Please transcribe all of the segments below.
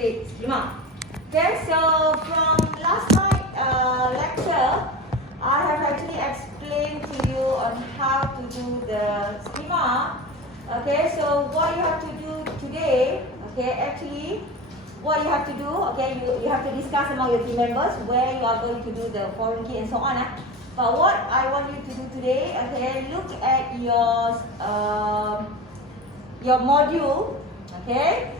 state schema. Okay, so from last night lecture, I have actually explained to you on how to do the schema. Okay, so what you have to do today, okay, actually, what you have to do, okay, you have to discuss among your team members where you are going to do the foreign key and so on. But what I want you to do today, okay, look at your module, okay.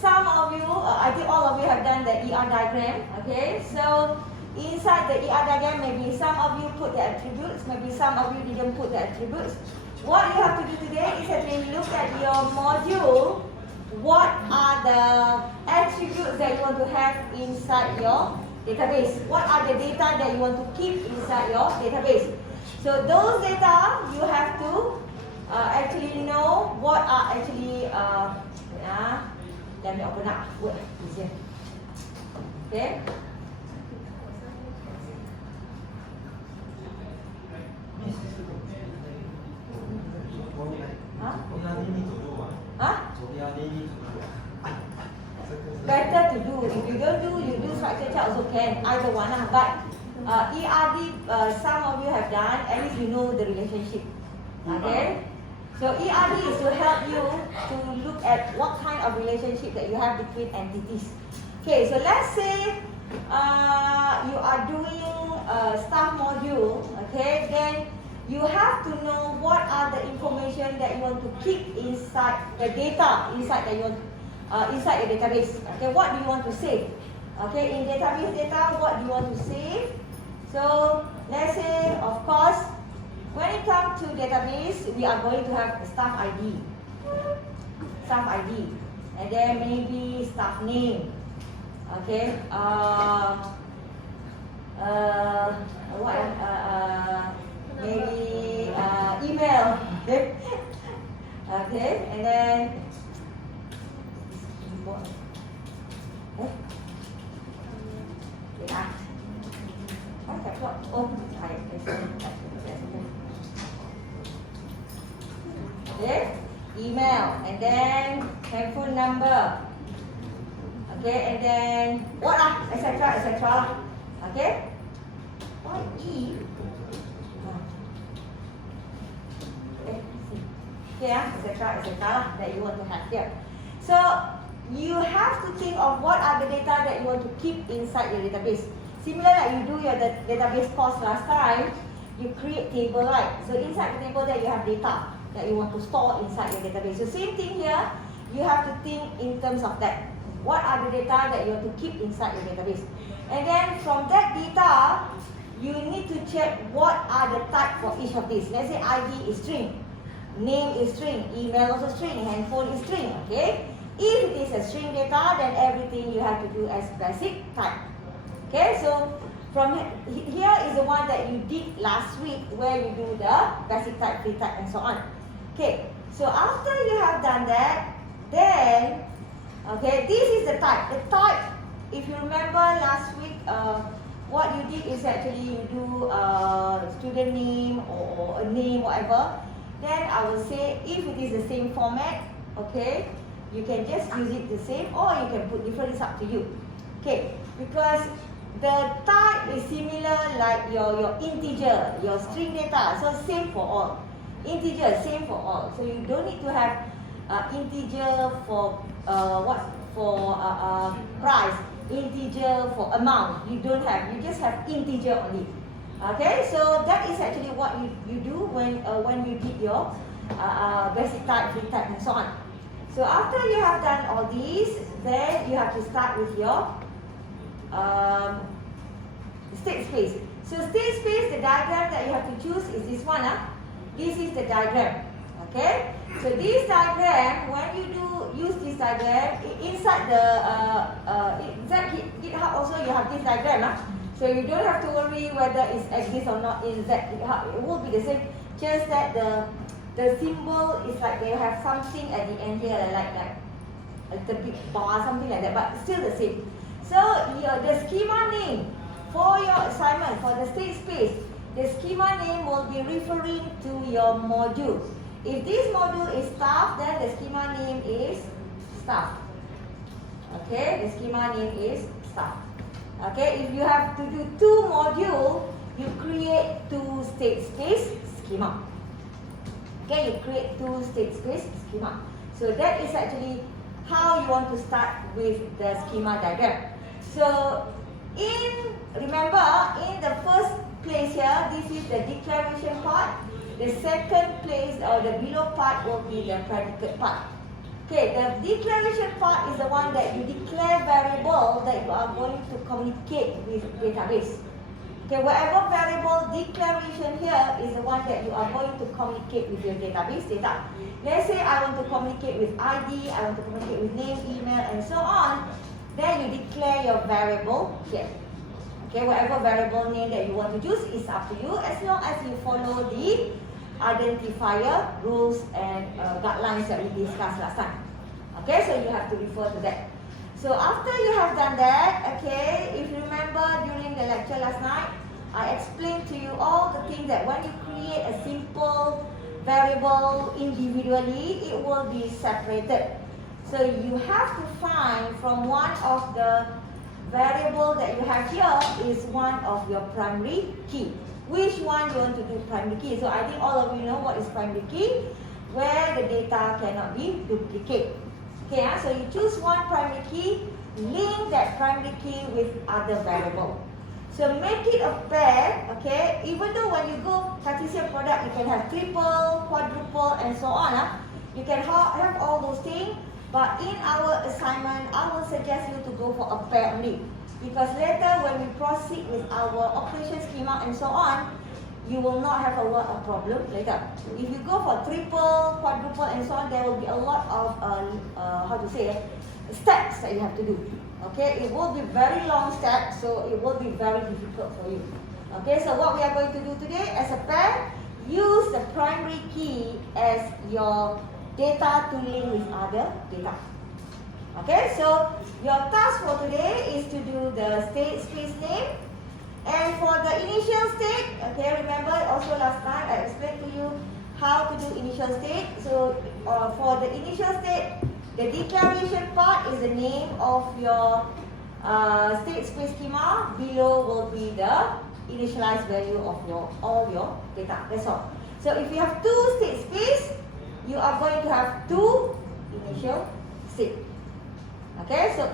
Some of you, I think all of you have done the ER diagram, okay. So inside the ER diagram, maybe some of you put the attributes, maybe some of you didn't put the attributes. What you have to do today is actually look at your module. What are the attributes that you want to have inside your database? What are the data that you want to keep inside your database? So those data, you have to actually know what are actually, let me open up, word easier. Okay. Better to do. If you don't do, you do structure chart also can. Either one. But ERD, some of you have done. At least you know the relationship. Okay. So ERD is to help you to look at what kind of relationship that you have between entities. Okay. So let's say you are doing a staff module. Okay. Then you have to know what are the information that you want to keep inside the data inside that you want. Inside your database. Okay, what do you want to save? Okay, in database data, what do you want to save? So let's say, of course, when it comes to database, we are going to have staff ID, and then maybe staff name. Okay, maybe email. Okay, okay, and then. Okay, email, and then handphone number. Okay, and then what etc. Okay, what E? Okay, etc. that you want to have here. So you have to think of what are the data that you want to keep inside your database. Similar like you do your database course last time, you create table, right? So inside the table that you have data that you want to store inside your database. So same thing here, you have to think in terms of that. What are the data that you want to keep inside your database? And then from that data, you need to check what are the type for each of these. Let's say ID is string, name is string, email also string, handphone is string, okay? If it is a string data, then everything you have to do as basic type. Okay, so from here is the one that you did last week where you do the basic type, free type, and so on. Okay, so after you have done that, then, okay, this is the type. The type, if you remember last week, what you did is actually you do student name or a name, whatever. Then I will say if it is the same format, okay, you can just use it the same or you can put different, it's up to you. Okay, because the type is similar like your integer, your string data, so same for all. Integer, same for all. So you don't need to have integer for price, integer for amount. You don't have, you just have integer only. Okay, so that is actually what you do when you did your basic type, free type, and so on. So after you have done all these, then you have to start with your state space. So state space, the diagram that you have to choose is this one. This is the diagram. Okay. So this diagram, when you use this diagram inside the GitHub also you have this diagram. So you don't have to worry whether it exists or not in GitHub. It will be the same. Just that the symbol is like they have something at the end here, like a little bit bar, something like that, but still the same. So the schema name for your assignment, for the state space, the schema name will be referring to your module. If this module is staff, then the schema name is staff. Okay, the schema name is star. Okay, if you have to do 2 module, you create 2 state space schema. Okay, you create 2 state space schema. So that is actually how you want to start with the schema diagram. So remember, in the first place here, this is the declaration part. The second place or the below part will be the predicate part. Okay, the declaration part is the one that you declare variable that you are going to communicate with database. Okay, whatever variable declaration here is the one that you are going to communicate with your database data. Let's say I want to communicate with ID, I want to communicate with name, email, and so on. Then you declare your variable here. Okay, whatever variable name that you want to use is up to you as long as you follow the identifier, rules, and guidelines that we discussed last time. Okay, so you have to refer to that. So after you have done that, okay, if you remember during the lecture last night, I explained to you all the things that when you create a simple variable individually, it will be separated. So you have to find from one of the variable that you have here is one of your primary key. Which one you want to do primary key? So I think all of you know what is primary key, where the data cannot be duplicated. Okay, so you choose one primary key, link that primary key with other variable. So make it a pair, okay? Even though when you go Cartesian product, you can have triple, quadruple, and so on. You can have all those things, but in our assignment, I will suggest you to go for a pair only. Because later when we proceed with our operation schema and so on, you will not have a lot of problem later. If you go for triple, quadruple, and so on, there will be a lot of steps that you have to do. Okay, it will be very long steps, so it will be very difficult for you. Okay, so what we are going to do today as a pair, use the primary key as your data to link with other data. Okay, so your task for today is to do the state space name. And for the initial state, okay, remember also last time I explained to you how to do initial state. So for the initial state, the declaration part is the name of your state space schema. Below will be the initialized value of all your data. That's all. So if you have 2 state space, you are going to have 2 initial state. Okay, so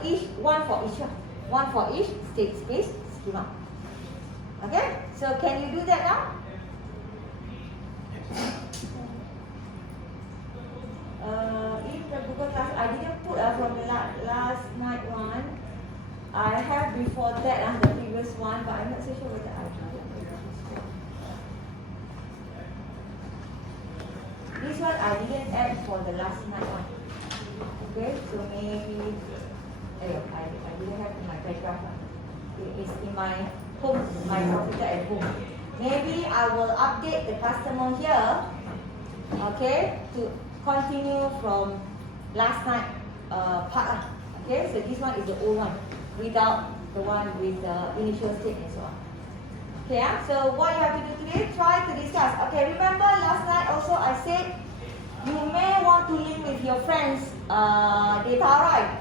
one for each state space schema. Okay, so can you do that now? In the Google Class, I didn't put from the last night one. I have before that the previous one, but I'm not so sure whether I did it. This one I didn't add for the last night one. Okay, so maybe I didn't have in my background. It is in my home, my computer at home. Maybe I will update the customer here, okay, to continue from last night part. Okay, so this one is the old one, without the one with the initial state and so on. Okay, so what you have to do today, try to discuss. Okay, remember last night also I said you may want to link with your friends' data, right?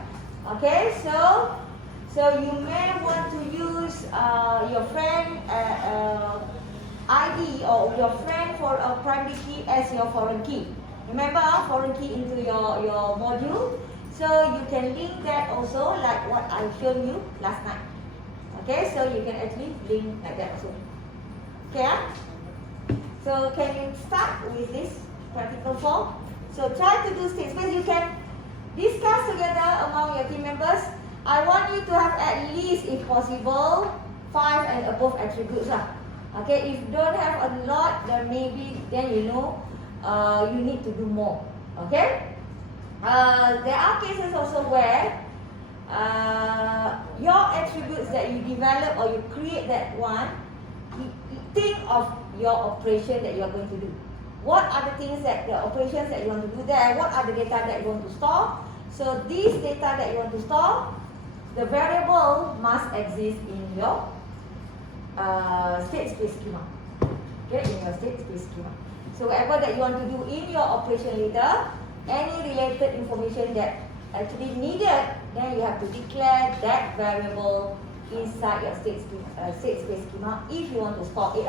Okay, so you may want to use your friend ID or your friend for a primary key as your foreign key. Remember foreign key into your module. So you can link that also like what I showed you last night. Okay, so you can actually link like that also. Okay, so can you start with this practical form? So try to do state space. You can discuss together among your team members. I want you to have at least, if possible, 5 and above attributes. Okay, if you don't have a lot, then maybe you know you need to do more. Okay. There are cases also where your attributes that you develop or you create that one, think of your operation that you are going to do. What are the things that the operations that you want to do there? What are the data that you want to store? So these data that you want to store, the variable must exist in your state space schema. Okay, in your state space schema. So whatever that you want to do in your operation later, any related information that actually needed then you have to declare that variable inside your state space schema if you want to store it.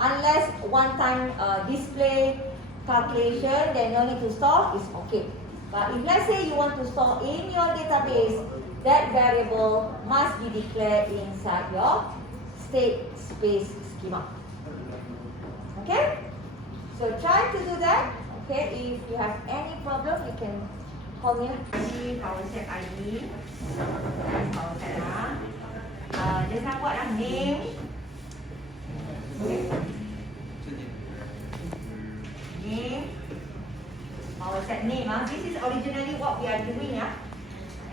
Unless one-time display calculation, then no need to store, is okay. But if let's say you want to store in your database, that variable must be declared inside your state space schema. Okay? So try to do that. Okay, if you have any problem, you can call me. PowerSet ID. PowerSet just now what name. Okay. Name. PowerSet name. This is originally what we are doing.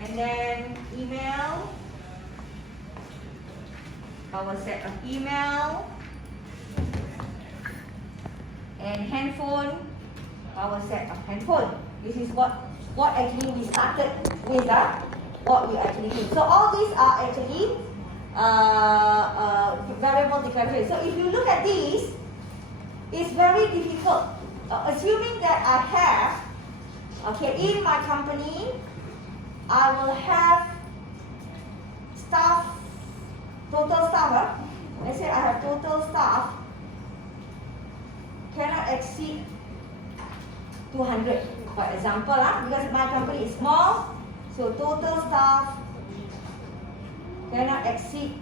And then email. PowerSet of email. And handphone. PowerSet of handphone. This is what actually we started with. What we actually do. So all these are actually variable declaration. So if you look at these, it's very difficult. Assuming that I have, okay, in my company, I will have staff, total staff. Let's say I have total staff cannot exceed 200, for example, because my company is small, so total staff cannot exceed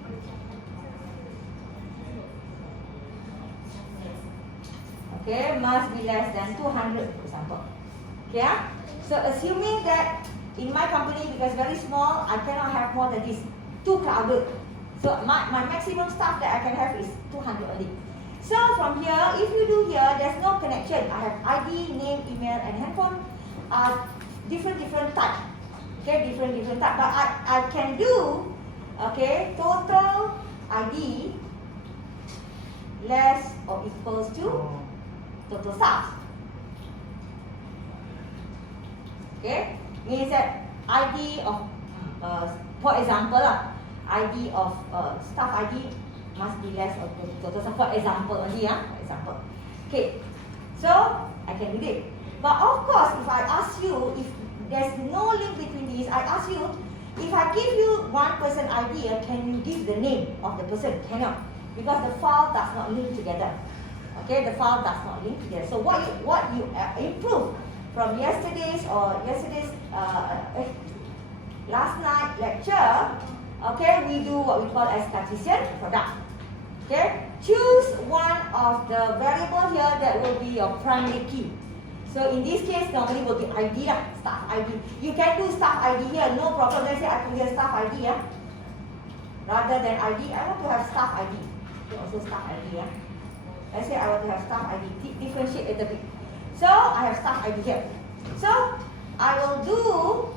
200. Must be less than 200, for example. Okay, so assuming that in my company, because very small, I cannot have more than this, too crowded. So my maximum staff that I can have is 200 only. So from here, if you do here, there's no connection. I have ID, name, email, and handphone are different type. Okay, different type. But I can do, okay, total ID less or equals to total staff. Okay, means that ID of, for example, ID of staff ID must be less or total staff. For example only, for example. Okay, so I can do it. But of course, if I ask you, if there's no link between these, I ask you, if I give you one person ID, can you give the name of the person? Cannot, because the file does not link together. Okay, the file does not link together. So what you improve from yesterday's last night lecture, okay, we do what we call as Cartesian product. Okay, choose one of the variable here that will be your primary key. So in this case, normally will be ID staff ID. You can do staff ID here, no problem. Let's say I put here staff ID, rather than ID, I want to have staff ID. Okay, also staff ID, Let's say I want to have staff ID, differentiate a little bit. So I have staff ID here. So I will do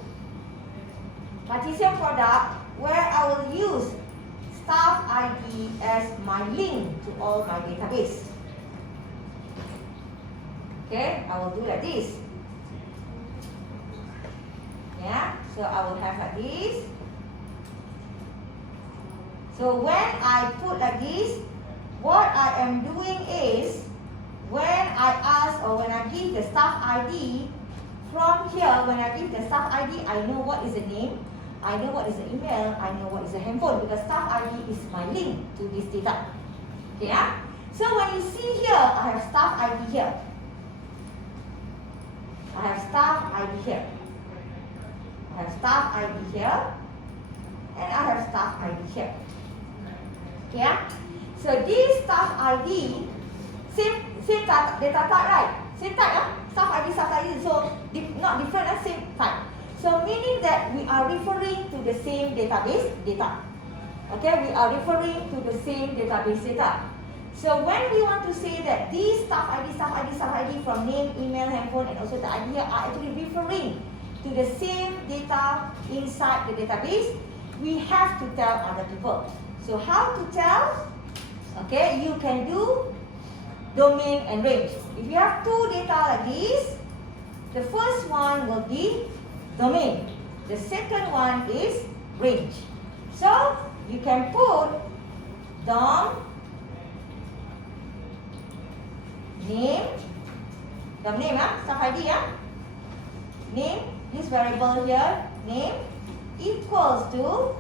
Cartesian product where I will use staff ID as my link to all my database. Okay, I will do like this. Yeah, so I will have like this. So when I put like this, what I am doing is, when I ask or when I give the staff ID, from here, when I give the staff ID, I know what is the name, I know what is the email, I know what is the handphone, because staff ID is my link to this data. Okay, so when you see here, I have staff ID here. I have staff ID here. I have staff ID here. And I have staff ID here. Okay, so this staff ID, same data type, right? Same type, staff ID, so not different, same type. So meaning that we are referring to the same database data. Okay, we are referring to the same database data. So when we want to say that these staff ID from name, email, handphone, and also the ID are actually referring to the same data inside the database, we have to tell other people. So how to tell? Okay, you can do domain and range. If you have two data like this, the first one will be domain. The second one is range. So you can put dom name, staff ID, name, this variable here, name, equals to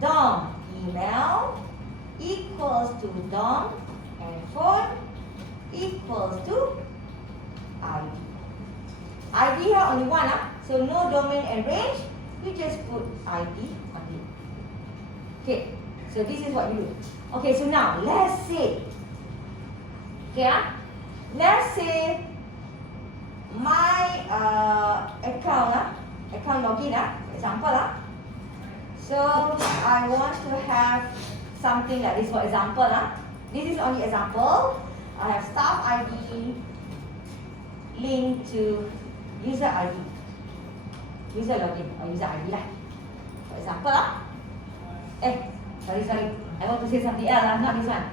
DOM email equals to DOM and phone equals to ID. ID here only one, so no domain and range. You just put ID only. Okay, so this is what you do. Okay, so now let's say, let's say my account login, example, so I want to have something like this. For example, this is only example. I have staff ID linked to user ID, user login or user ID lah. For example, sorry, I want to say something else, not this one.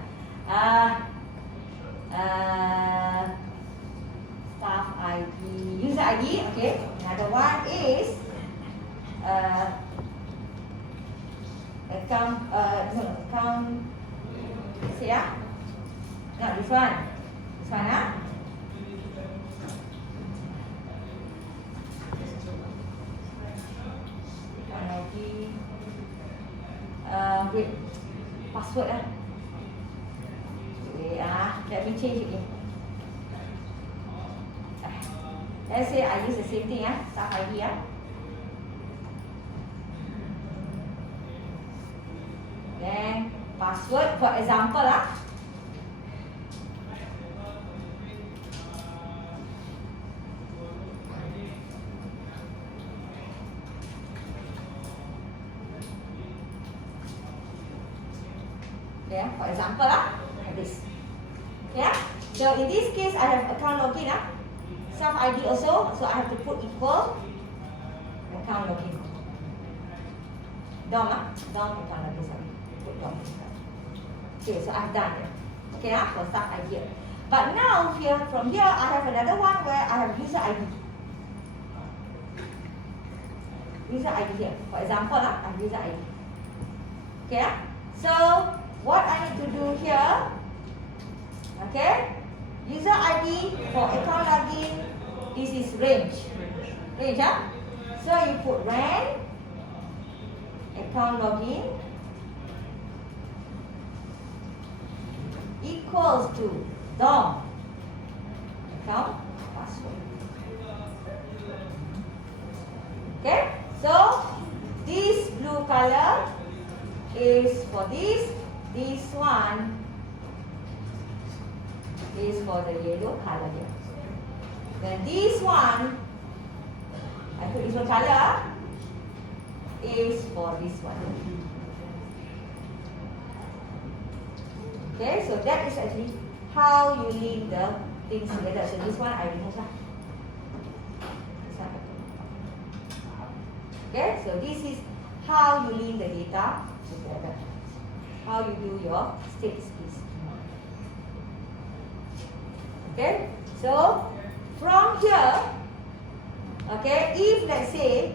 Staff ID, user ID. Okay, another one is account. Let's see, not this one. This one, wait, password wait, let me change again. Let's say I use the same thing, staff ID, then password, for example, for example, like this. So in this case, I have account login, self ID also, so I have to put equal account login. DOM account login, sorry. Put DOM. Okay, so I've done it. Okay, for staff ID. But now from here, I have another one where I have user ID. User ID here. For example, I have user ID. Okay, so what I need to do here, user ID for account login, this is range, so you put ran account login equals to DOM account password. Okay, so this blue color is for this one is for the yellow color here. Then this one, I put this one color, is for this one. Okay, so that is actually how you link the things together. So this one I remove lah. Okay, so this is how you link the data together. How you do your state space schema. Okay, so from here, if let's say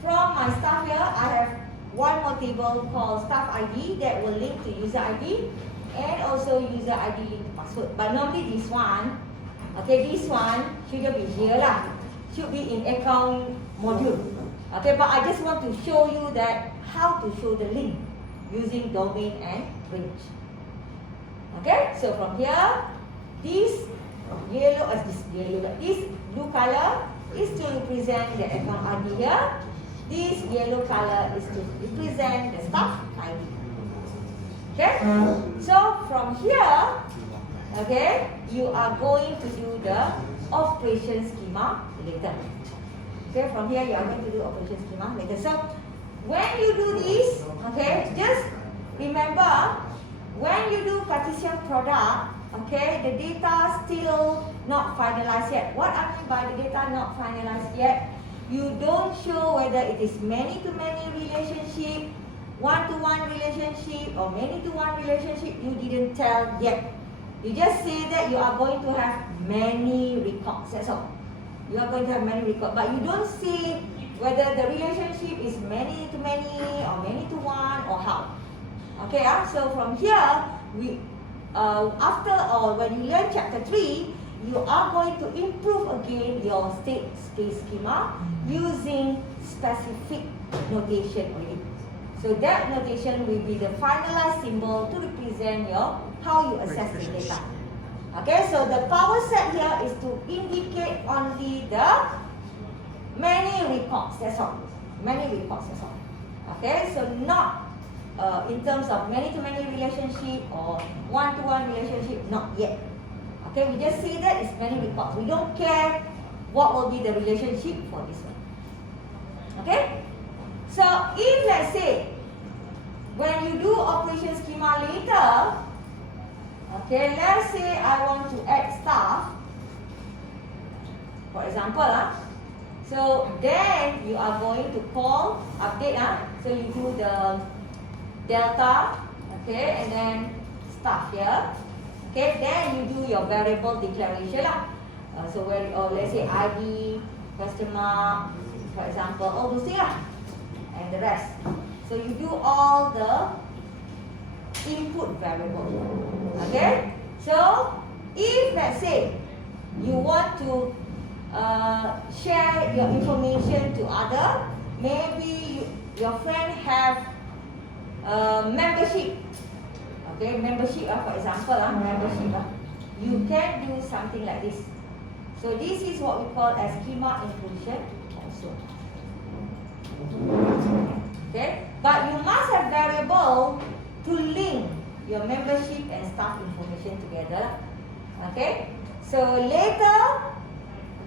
from my staff here, I have one more table called staff ID that will link to user ID and also user ID link to password. But normally this one, this one shouldn't be here lah. Should be in account module. Okay, but I just want to show you that how to show the link using domain and range. Okay, so from here, this blue color is to represent the account ID here. This yellow color is to represent the staff ID. Okay, so from here, you are going to do the operation schema later. Okay, from here you are going to do operation schema later. So when you do this, just remember when you do Cartesian product, the data still not finalized yet. What I mean by the data not finalized yet, you don't show whether it is many-to-many relationship, one-to-one relationship, or many-to-one relationship. You didn't tell yet. You just say that you are going to have many records. That's all. You are going to have many records, but you don't say whether the relationship is many-to-many or many-to-one or how. Okay, so from here, when you learn chapter 3, you are going to improve again your state space schema using specific notation already. So that notation will be the finalized symbol to represent your how you access the data. Okay, so the power set here is to indicate only the many records, that's all. Many records, that's all. Okay, so not in terms of many-to-many relationship or one-to-one relationship, not yet. Okay, we just say that it's many records. We don't care what will be the relationship for this one. Okay, so if let's say when you do operation schema later, okay, let's say I want to add staff, for example, so then you are going to call update, so you do the delta, okay, and then staff here, okay, then you do your variable declaration so where, let's say ID, customer, for example, all those things and the rest. So you do all the input variable. Okay? So if let's say you want to share your information to other, maybe your friend have membership. Okay, membership for example, membership. You can do something like this. So this is what we call as schema inclusion also. Okay, but you must have variable to link your membership and staff information together. Okay, so later,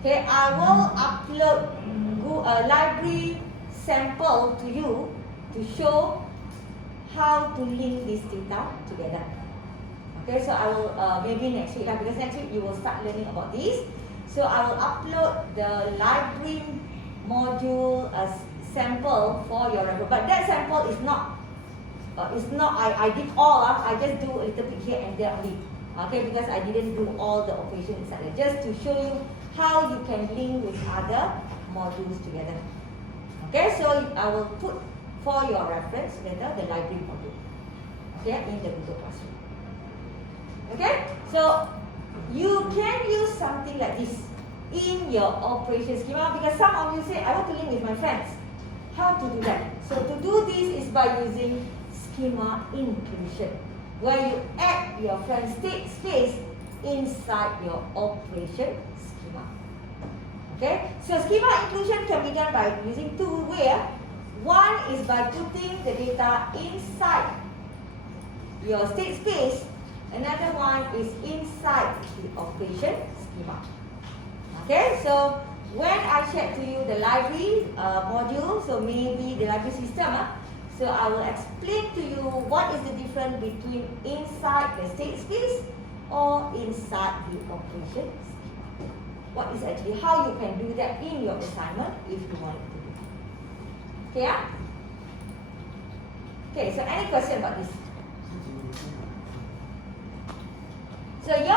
okay, I will upload a library sample to you to show how to link this data together. Okay, so I will maybe next week because next week you will start learning about this. So I will upload the library module as sample for your record, but that sample is not. I did all. I just do a little bit here and there only. Okay, because I didn't do all the operation inside there. Just to show you how you can link with other modules together. Okay, so I will put for your reference together the library module. Okay, in the Google Classroom. Okay, so you can use something like this in your operation schema because some of you say I want to link with my friends. How to do that? So to do this is by using schema inclusion, where you add your friend state space inside your operation schema. Okay, so schema inclusion can be done by using two ways. One is by putting the data inside your state space. Another one is inside the operation schema. Okay, so when I shared to you the library module, so maybe the library system, so I will explain to you what is the difference between inside the state space or inside the operation schema. What is actually how you can do that in your assignment if you want to do. Okay, Okay, so any question about this? So your